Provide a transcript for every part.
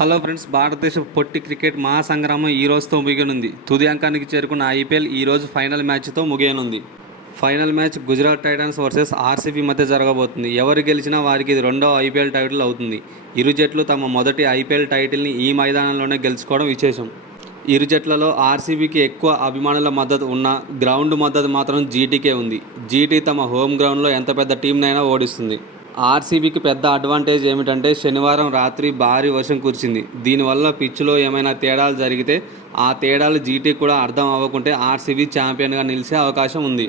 Hello friends, భారతదేశ పొట్టి cricket మహాసంగ్రామం ఈ రోజుతో ముగియనుంది. తుది అంకానికి చేరుకున్న ఐపీఎల్ ఈ రోజు ఫైనల్ మ్యాచ్తో ముగియనుంది. Final match Gujarat titans versus RCB మధ్య జరగబోతుంది. ఎవరు గెలిచినా వారికి ఇది రెండో ఐపీఎల్ టైటిల్ అవుతుంది. ఇరు జట్లు తమ మొదటి ఐపీఎల్ టైటిల్ని ఈ మైదానంలోనే గెలుచుకోవడం విశేషం. ఇరు జట్లలో ఆర్సీబీకి ఎక్కువ అభిమానుల మద్దతు ఉన్న గ్రౌండ్ మద్దతు మాత్రం జీటీకే ఉంది. జీటీ తమ హోమ్ గ్రౌండ్లో ఎంత పెద్ద టీంనైనా ఓడిస్తుంది. ఆర్సీబీకి పెద్ద అడ్వాంటేజ్ ఏమిటంటే శనివారం రాత్రి భారీ వర్షం కురిసింది. దీనివల్ల పిచ్లో ఏమైనా తేడాలు జరిగితే ఆ తేడాలు జీటీ కూడా అర్థం అవ్వకుంటే ఆర్సీబీ ఛాంపియన్గా నిలిచే అవకాశం ఉంది.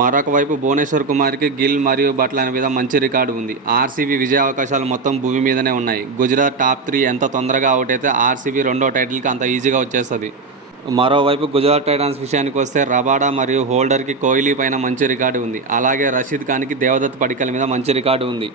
మరొక వైపు భువనేశ్వర్ కుమార్కి గిల్ మరియు బట్లర్ మీద మంచి రికార్డు ఉంది. ఆర్సీబీ విజయ అవకాశాలు మొత్తం భూమి మీదనే ఉన్నాయి. గుజరాత్ టాప్ 3 ఎంత తొందరగా అవుట్ అయితే ఆర్సీబీ రెండో టైటిల్కి అంత ఈజీగా వచ్చేస్తుంది. మరోవైపు గుజరాత్ టైటన్స్ విషయానికి వస్తే రబాడా మరియు హోల్డర్కి కోహ్లీ పైన మంచి రికార్డు ఉంది. అలాగే రషీద్ ఖాన్కి దేవదత్ పడికల్ మీద మంచి రికార్డు ఉంది.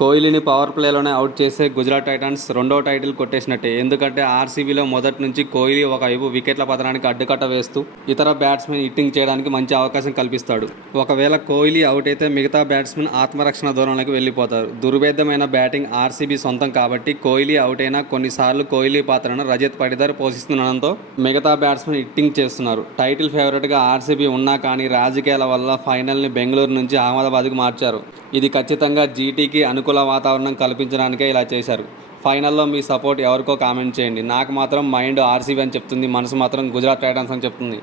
కోహ్లీని పవర్ ప్లేలోనే అవుట్ చేస్తే గుజరాత్ టైటన్స్ రెండో టైటిల్ కొట్టేసినట్టే. ఎందుకంటే ఆర్సీబీలో మొదటి నుంచి కోహ్లీ ఒకవైపు వికెట్ల పతనానికి అడ్డుకట్ట వేస్తూ ఇతర బ్యాట్స్మెన్ హిట్టింగ్ చేయడానికి మంచి అవకాశం కల్పిస్తాడు. ఒకవేళ కోహ్లీ అవుట్ అయితే మిగతా బ్యాట్స్మెన్ ఆత్మరక్షణ దూరంలోకి వెళ్ళిపోతారు. దుర్భేద్యమైన బ్యాటింగ్ ఆర్సీబీ సొంతం కాబట్టి కోహ్లీ అవుట్ అయినా కొన్నిసార్లు కోహ్లీ పాత్రను రజత్ పడిదార్ పోషిస్తుండడంతో మిగతా బ్యాట్స్మెన్ హిట్టింగ్ చేస్తున్నారు. టైటిల్ ఫేవరెట్గా ఆర్సీబీ ఉన్నా కానీ రాజకీయాల వల్ల ఫైనల్ని బెంగళూరు నుంచి అహ్మదాబాద్కు మార్చారు. ఇది ఖచ్చితంగా జీటీకి అనుకూల వాతావరణం కల్పించడానికే ఇలా చేశారు. ఫైనల్లో మీ సపోర్ట్ ఎవరికో కామెంట్ చేయండి. నాకు మాత్రం మైండ్ ఆర్సీబీ అని చెప్తుంది, మనసు మాత్రం గుజరాత్ టైటన్స్ అని చెప్తుంది.